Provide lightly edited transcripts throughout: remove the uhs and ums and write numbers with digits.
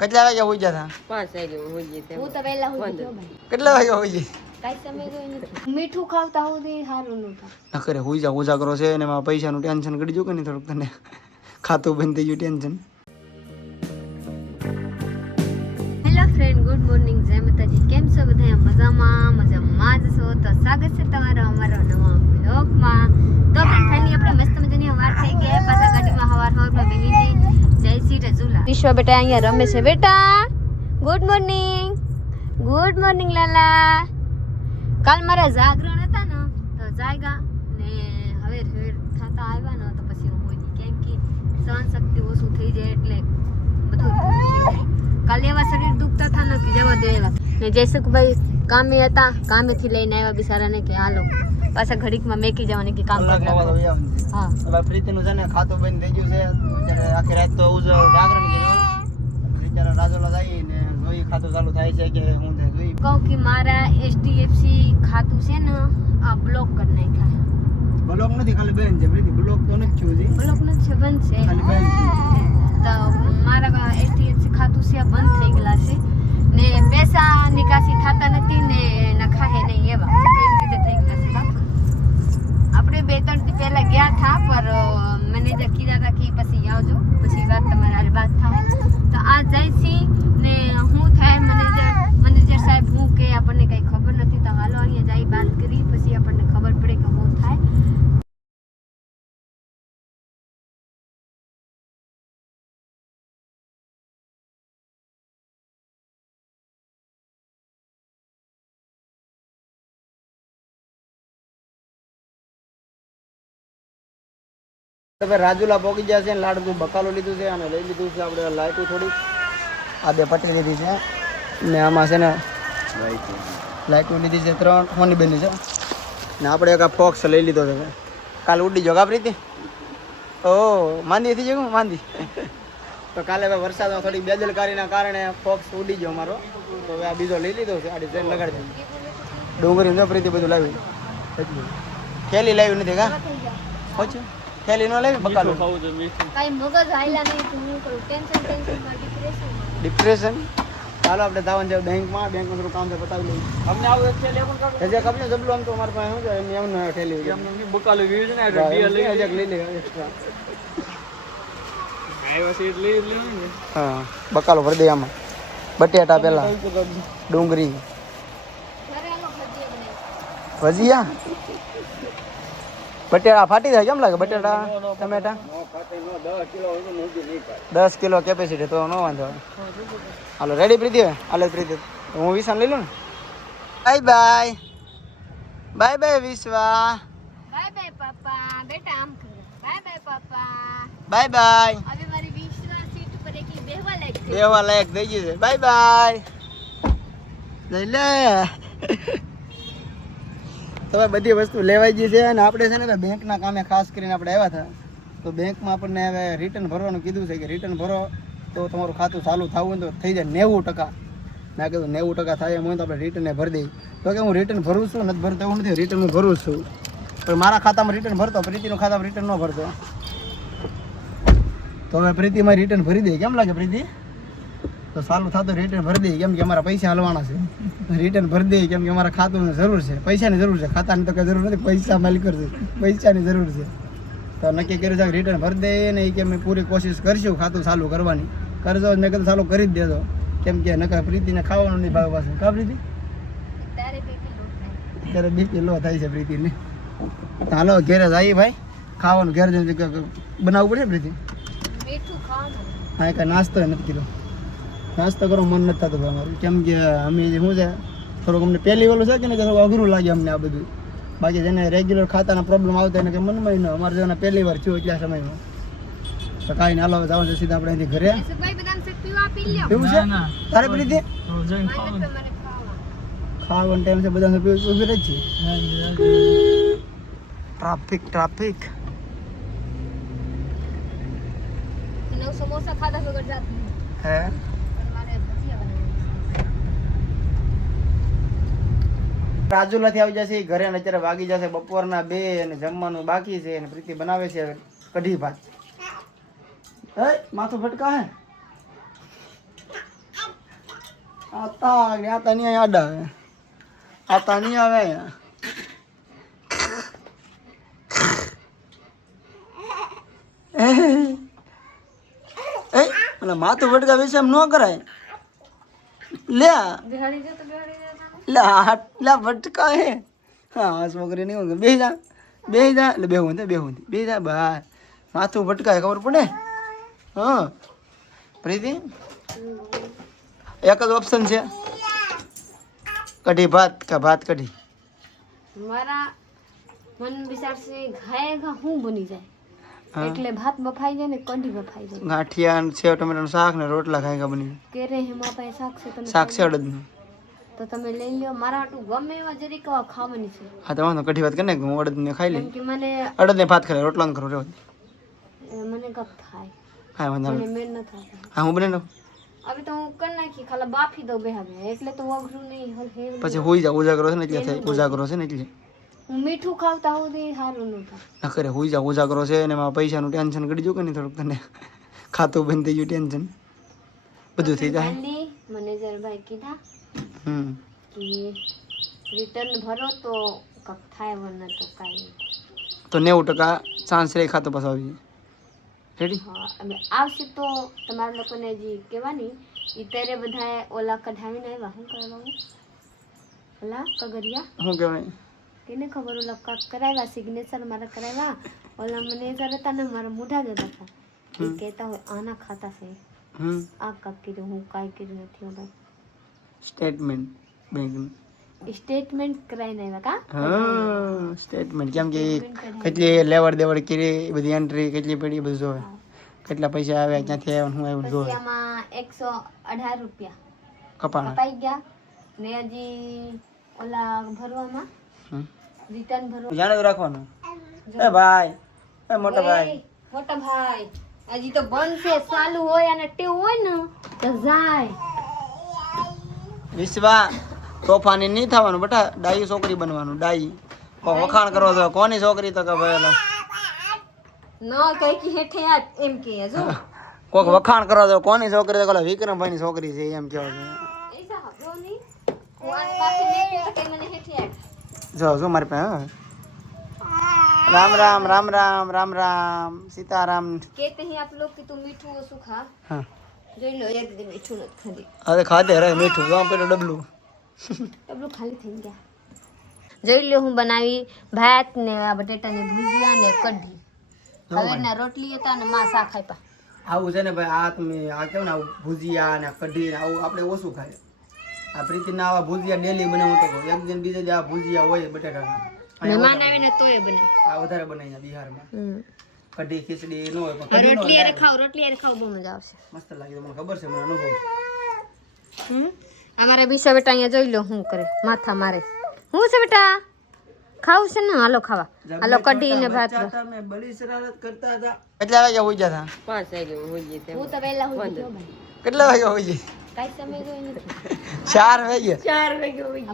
કેટલા વાગે હોઈ જતા? 5 વાગે હોઈ જતા. હું તો વહેલા હોઈ ગયો ભાઈ. કેટલા વાગે હોઈ જાય? કાઈ સમય જોઈ નથી. મીઠું ખાવતા સુધી સારું નહોતું. નખરે હોઈ જા ઉજાગરો છે ને એમાં પૈસાનું ટેન્શન કરી જો કે નહીં થોડુંક તને ખાતું બંધ થઈ ગયું tension. Hello friend, good morning, જય માતાજી. કેમ છો બધા? મજામાં જ છો? તો સ્વાગત છે તમારો અમારો નવા બ્લોગમાં. તો ફાઇનલી આપણે મસ્ત મજાની વાર થઈ ગઈ. પાછા ગાડીમાં હવારમાં બેહીને જય શ્રી રજુલા. વિશ્વા બેટા અહીંયા રમે છે. બેટા ગુડ મોર્નિંગ. ગુડ મોર્નિંગ લાલા. કાલ મારા જાગરણ હતા ને તો જાગ્યા ને હવે થતા આવ્યા ને તો પછી હું હોય કેમ કે સહન શક્તિ ઓછું થઈ જાય એટલે બધું થઈ જાય. કાલે એવા શરીર દુખતા હતા ને કે જવા દે એવા ને જયસુખભાઈ કામે હતા, કામેથી લઈને આવ્યા બિચારાને કે હાલો પાછા ઘડીકમાં મેકી જવાની કે કામ કરવા. હા હવે પ્રીતિનું છે ને ખાતું બંધ થઈ ગયું છે. અત્યારે આખી રાત તો જાગરણ કર્યું. બિચારા રાજોલા જાય ને જોઈ ખાતું ચાલુ થાય છે કે હું થાય જોઈ. કહું કે મારા HDFC ખાતું છે ને આ બ્લોક કરી નાખ્યા. બ્લોક નથી, ખાલી બેન છે. પ્રીતિ બ્લોક તો નથી થયું હજી. બ્લોક નથી છે, બંધ છે. ખાલી બેન છે. તો મારા HDFC ખાતું છે બંધ થઈ ગયેલા છે ને પૈસા નિકાસી થતા નથી ને નખાહે નહીં એવા એવી રીતે થઈ ગયેલા છે. આપણે 2-3 દી પહેલા ગયા હતા પર મેનેજર કીધા હતા કે પછી આવજો, પછી વાત તમારે હાલ વાત થાય. તો આ જાય છે ને હું થાય મેનેજર સાહેબ હું કે આપણને કઈ ખબર નથી. તો હાલો અહીંયા જઈ વાત કરી પછી આપણને ખબર પડે કે હું થાય. હવે રાજુલા પોગી ગયા છે. લાડુ બકાલો લીધું છે અને લઈ લીધું છે આપણે લાઈટું થોડી. આ 2 પટરી લીધી છે ને આમાં છે ને લાઈટું લીધી છે 3 હોની બેની છે ને આપણે એક આ ફોક્સ લઈ લીધો છે. કાલે ઉડી જો કા પ્રીતિ? ઓ માંદી થઈ ગયું માંદી. તો કાલે હવે વરસાદમાં થોડી બેદલકારીના કારણે ફોક્સ ઉડી ગયો અમારો. તો હવે આ બીજો લઈ લીધો છે. આડી ટ્રેન લગાડી દીધી. ડુંગળી ને પ્રીતિ બધું લાવ્યું. થેલી લાવ્યું નથી કા? ઓછું થેલી નો લેવી બકાલો ખાવું તો મીઠું કાઈ મગજ હાઈલા નહીં તો હું કરું ટેન્શન માં ડિપ્રેશન. ચાલો આપણે દાવન જાવ બેંકમાં થોડું કામ છે બતાવી લઈએ. અમને આવું એક થેલી પણ કાઢો હજે કપને જબલું આમ તો અમાર પાસે શું છે એમ ન થેલી એમ બકાલો વ્યૂ છે ને એટલે ડીએલ લઈ હજે લઈ લે એક્સ્ટ્રા આયો છે એટલે લઈ લે. હા બકાલો ભરી દે આમાં. બટેટા પેલા ડુંગળી ભજીયા બટેટા ફાટી જાય કેમ લાગે? બટેટા ટમેટા 10 કિલો કેપેસિટી તો નો વાંધો. હાલો રેડી પ્રીતિ? હાલો પ્રીતિ હું વિશાન લઈ લઉં ને. Bye bye. Bye bye Vishwa. Bye bye પાપા. બેટા આમ કર. બાય બાય પાપા. Bye bye. હવે મારી વિશ્વા સીટ પર એકલી બેહવા લાયક છે. બેહવા લાયક થઈ ગઈ છે. Bye bye. લઈ લે. તો બધી વસ્તુ લેવાઈ ગઈ છે અને આપણે છે ને બેંકના કામે ખાસ કરીને આપણે આવ્યા હતા. તો બેંકમાં આપણને હવે રિટર્ન ભરવાનું કીધું છે કે રિટર્ન ભરો તો તમારું ખાતું ચાલુ થવું હોય તો થઈ જાય 90%. મેં કીધું 90% થાય એમ હોય તો આપણે રિટર્ન ભરી દઈએ. તો કે હું રિટર્ન ભરું છું, નથી ભરતો એવું નથી, રિટર્ન હું ભરું છું. પણ મારા ખાતામાં રિટર્ન ભરતો, પ્રીતિનું ખાતામાં રિટર્ન ન ભરતો. તો હવે પ્રીતિમાં રિટર્ન ભરી દઈએ. કેમ લાગે પ્રીતિ? તો ચાલુ થતું રિટર્ન ભરી દઈએ કેમ કે અમારા પૈસા હલવાના છે. રિટર્ન ભરી દઈએ કેમ કે અમારા ખાતાની જરૂર છે, પૈસાની જરૂર છે. ખાતાની તો કંઈ જરૂર નથી, પૈસા માલિક કરશે, પૈસાની જરૂર છે. તો નક્કી કર્યું છે રિટર્ન ભરી દઈએ ને કે અમે પૂરી કોશિશ કરીશું ખાતું ચાલુ કરવાની. કરજો મેં કીધું ચાલુ કરી જ દેજો કેમ કે નકર પ્રીતિને ખાવાનું નહીં ભાવ પાસે. કા પ્રીતિ? ત્યારે બીપી લો થાય છે પ્રીતિને. હાલો ઘેરે જઈએ ભાઈ, ખાવાનું ઘેર જઈને બનાવવું પડે પ્રીતિ. હા કાંઈ નાસ્તો નથી કીધો. નાસ્તો કરો મન નથી થતું ભાઈ અમારું કેમ કે અમે શું છે થોડુંક અમને પહેલી વાલું છે કે ને થોડું અઘરું લાગે અમને આ બધું. બાકી જેને રેગ્યુલર ખાતાના પ્રોબ્લેમ આવતા એને કે મનમાં ન. અમારે જેને પહેલી વાર થયું એટલા સમયમાં તો કાંઈ ને હાલો જવાનું છે સીધા આપણે અહીંથી ઘરે. એવું છે તારે પેલી દે ખાવાનું ટાઈમ છે બધા ઉભી રહી છે. ટ્રાફિક સમોસા ખાધા વગર જાત હે. રાજુલાથી આવી જશે ઘરે અને અત્યારે વાગી જશે બપોરના 2 અને જમવાનું બાકી છે અને પ્રીતિ બનાવે છે કઢી ભાત. માથું ફટકા હે આતા નહીં યાદ આવે આતા નહીં આવે મને માથું ભટકા વિશે એમ ન કરાય લે લે આટલા ભટકા હે હા છોકરી નહીં હોય બે જા એટલે બે જા બહાર માથું ભટકાય ખબર પડે હા પ્રીતિ એક જ ઓપ્શન છે કઢી ભાત કે ભાત કઢી મારા મન વિચાર છે ઘાયે હું બની જાય એટલે ભાત બફાઈ જાય ને કઢી બફાઈ જાય ગાંઠિયા ને સેવ ટમેટાનું શાક ને રોટલા ખાય બની કેરે હેમાં પાસે શાક છે તમે શાક છે અડદનું તો તમે લઈ લ્યો મારા હાટું ગમે એવા જરીક ખાવાની છે હા તો વાંધો કઢી ભાત કરી હું અડદને ખાઈ લઈ કેમ કે મને અડદને ભાત ખાઈ રોટલા કરું રહેવા મને ગપ થાય હા વાંધો મને મેળ ન થાય હા હું બને હવે તો હું કરી નાખી ખાલી બાફી દઉં બેહાવે એટલે તો અઘરું નહીં હે પછી હોઈ જા ઉજાગરો છે ને એટલે થાય ઉજાગરો છે ને એટલે હું મીઠું ખાવતા સુધી સારું ન થાય ના કરે હોઈ જા ઉજાગરો છે ને એમાં પૈસાનું ટેન્શન કરી જો કે નહીં થોડુંક તને ખાતું બંધ થઈ ગયું ટેન્શન બધું થઈ જાય મેનેજર ભાઈ કીધા હમ કે રિટર્ન ભરો તો કપ થાય વરના તો કાંઈ તો 90% ચાન્સ રહે ખાતું પાછું આવી જાય રેડી હા અમે આવશે તો તમારા લોકોને હજી કહેવાની એ ત્યારે બધાએ ઓલા કઢાવીને આવ્યા શું કરવાનું ઓલા કગરિયા શું કહેવાય કેને ખબર ઓલા કાક કરાવ્યા સિગ્નેચર મારા કરાવ્યા ઓલા મેનેજર હતા ને મારા મોઢા જતા હતા એ કહેતા હોય આના ખાતા છે આ કાક કીધું હું કાંઈ કર્યું નથી ભાઈ સ્ટેટમેન્ટ બેંક સ્ટેટમેન્ટ કરાવીને આવ્યા કા હા સ્ટેટમેન્ટ કેમ કે કેટલી લેવડ દેવડ કરી બધી એન્ટ્રી કેટલી પડી બધું જોવે કેટલા પૈસા આવ્યા ક્યાંથી આવ્યા શું આવ્યું જોવે પછી આમાં 118 રૂપિયા કપાણા કપાઈ ગયા ને હજી ઓલા ભરવામાં રિટર્ન ભરવા જાણે તો રાખવાનું એ ભાઈ એ મોટા ભાઈ મોટા ભાઈ હજી તો બંધ છે ચાલુ હોય અને ટેવ હોય ને તો જાય વિશ્વા તોફાની નહીં થવાનું બેટા ડાઈ છોકરી બનવાનું ડાઈ વખાણ કરવા તો કોની છોકરી તો કે ભાઈ ન કઈ કે હેઠે આ એમ કે જો કોક વખાણ કરવા તો કોની છોકરી તો વિક્રમભાઈ ની છોકરી છે એમ કહેવા છે એસા હબરો ની કોણ પાસે મે તો કઈ મને હેઠે આ જો જો મારી પાસે રામ રામ રામ રામ રામ રામ સીતારામ कहते हैं आप लोग कि तुम मीठू ओसु खा હા જોઈ લો એક દી મીઠું નથી ખાધી હવે ખાધે રે મીઠું તો પેલું ડબલું ડબલું ખાલી થઈ ગયા જોઈ લો હું બનાવી ભાત ને આ બટેટાની ભુજિયા ને કઢી હવેના રોટલી હતા ને માં શાક આપ્યા આવું છે ને ભાઈ આ તમે આ કેવું ને આવું ભુજિયા ને કઢી ને આવું આપણે ઓછું ખાય આ પ્રીતિના આવા ભુજિયા ડેલી બને હું તો કહું એક દિન બીજે આ ભુજિયા હોય બટેટાના મહેમાન આવે ને તોય બને આ વધારે બને અહીંયા બિહારમાં કઢી ખીચડી ન હોય પણ રોટલી અરે ખાવ બહુ મજા આવશે મસ્ત લાગે મને ખબર છે મને અનુભવ છે અમારે બીસા બેટા અહીંયા જોઈ લો હું કરે માથા મારે હું છે બેટા ખાવું છે ને હાલો ખાવા હાલો કઢી ને ભાત તમે બડી શરારત કરતા હતા કેટલા વાગે હોઈ ગયા હતા 5 વાગે હોઈ ગઈ હું તો વહેલા હોઈ ગયો ભાઈ કેટલા વાગે હોઈ ગઈ કાઈ સમય જોઈ નથી 4 વાગે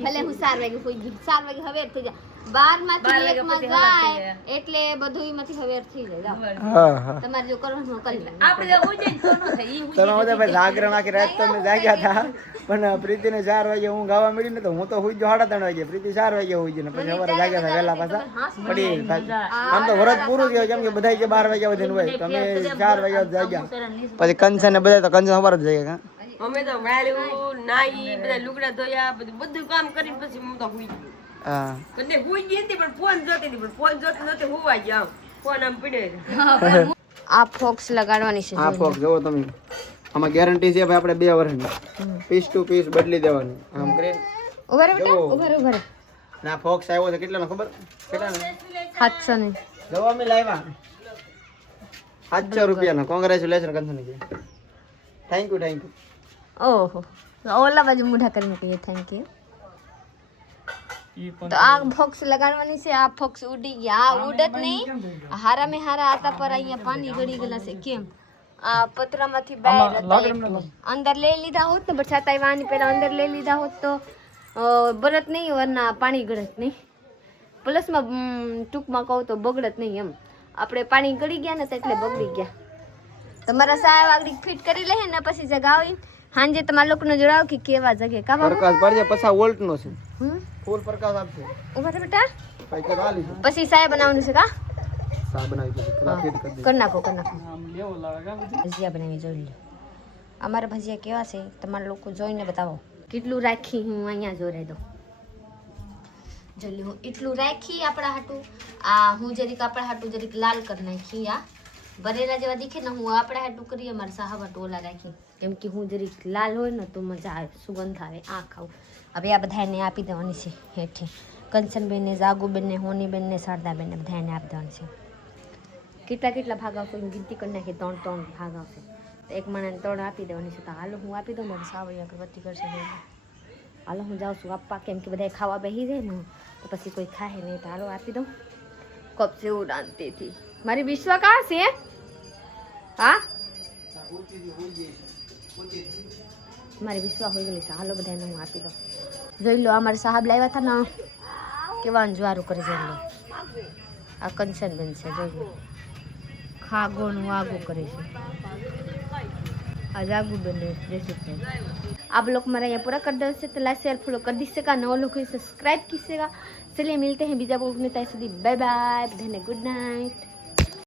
ભલે હું 4 વાગે હોઈ ગઈ 4 વાગે હવે થઈ જાય 12 માંથી 1 માં જાય એટલે બધું એમાંથી હવે થઈ જાય હા હા તમારે જો કરવાનું કરી લે આપણે હોઈ જાય તો ન થાય ઈ તમે બધા ભાઈ જાગરણ આખી રાત તમે જાગ્યા હતા પણ પ્રીતિને 4 વાગે હું ગાવા મળી ને તો હું તો હોઈ ગયો 3:30 વાગે પ્રીતિ 4 વાગે હોઈ ગઈ ને પછી સવારે જાગ્યા હતા વહેલા પાછા પડી આમ તો વરત પૂરું થયું કેમ કે બધા કે 12 વાગ્યા સુધી હોય તમે 4 વાગ્યા જાગ્યા પછી કંચન ને બધા તો કંચન સવાર જ જાય કા અમે તો વાળ્યું નાઈ બધા લુગડા ધોયા બધું કામ કરીને પછી હું તો હોઈ ગઈ હા કને હોઈ ગઈ હતી પણ ફોન જોતી હતી પણ ફોન જોતી નહોતી હોવા ગયા ફોન આમ પડ્યો આ ફોક્સ લગાડવાની છે આ ફોક્સ જોવો તમે આમાં ગેરંટી છે ભાઈ આપણે 2 વર્ષની પીસ ટુ પીસ બદલી દેવાની આમ કરીને ઉભા રહો બેટા ઉભા રહો ના ફોક્સ આવ્યો છે કેટલાનો ખબર કેટલાનો 700 ની જો અમે લાવ્યા 700 રૂપિયાનો કોંગ્રેચ્યુલેશન કંથની કે થેન્ક યુ ઓહો ઓલા બાજુ મુઢા કરીને કહીએ થેન્ક યુ તો આ ફોક્સ લગાડવાની છે આ ફોક્સ ઉડી ગયા આ ઉડત નહીં હારા મે હારા આતા પર અહીંયા પાણી ગળી ગયેલા છે કેમ આ પતરામાંથી બહાર હતા અંદર લઈ લીધા હોત ને બચાતા વાની પહેલા અંદર લઈ લીધા હોત તો બરત નહીં વરના પાણી ગળત નહીં પ્લસમાં ટૂંકમાં કહું તો બગડત નહીં એમ આપણે પાણી ગળી ગયા ને તો એટલે બગડી ગયા તમારા સાહેબ આગળ ફિટ કરી લે ને પછી જગાવી હાંજે તમારા લોકોને જોડાવ કે કેવા જગે કા બાબુ પ્રકાશ પડશે 50 વોલ્ટ નો છે હમ ફૂલ પ્રકાશ આપશે ઉભા રહે બેટા કઈ કર આલી છે પછી સાય બનાવવાનું છે કા સા બનાવી દે પેલા ફેડ કરી દે કર નાખો આમ લેવો લાગે ભજીયા બનાવી જોઈ લો અમારા ભજીયા કેવા છે તમારા લોકો જોઈને બતાવો કેટલું રાખી હું અહીંયા જોઈ દઉં જોઈ હું એટલું રાખી આપણા હાટું આ હું જરીક આપણા હાટું જરીક લાલ કરી નાખી આ ભરેલા જેવા દીખે ને હું આપણા હાટું કરી અમારા સાહબ હાટું ઓલા રાખી કેમ કે હું જરીક લાલ હોય ને તો મજા આવે સુગંધ આવે આ ખાવું હવે આ બધાને આપી દેવાની છે હેઠે કંચનબેનને જાગુબેનને હોનીબેનને શારદાબેનને બધાને આપી દેવાની છે કેટલા કેટલા ભાગ આવશે હું ગીનતી કરી નાખી 3 ભાગ આવશે તો એક મણાને 3 આપી દેવાની છે તો હાલો હું આપી દઉં મારે સાવળી અગરબત્તી કરશે હાલો હું જાઉં છું આપવા કેમ કે બધા ખાવા બેસી જાય ને તો પછી કોઈ ખાય નહીં તો હાલો આપી દઉં કપ છે ઉડાનતીથી મારી વિશ્વા કાં છે હા મારી વિશ્વા હોઈ ગયેલી છે હાલો બધાને હું આપી દઉં જોઈ લો અમારા સાહેબ લાવ્યા હતા ને કેવા અંજવારું કરી જોઈ લો આ કંચનબેન છે જોઈ લો ખાગોન વાગો કરે છે आ जागू बने जैसे आप लोग हमारा यहाँ पूरा कर दे तो लाइक शेयर फॉलो कर दीजिएगा नौ लोग को सब्सक्राइब कीजिएगा चलिए मिलते हैं बीजा बोल में बाय बाय गुड नाइट।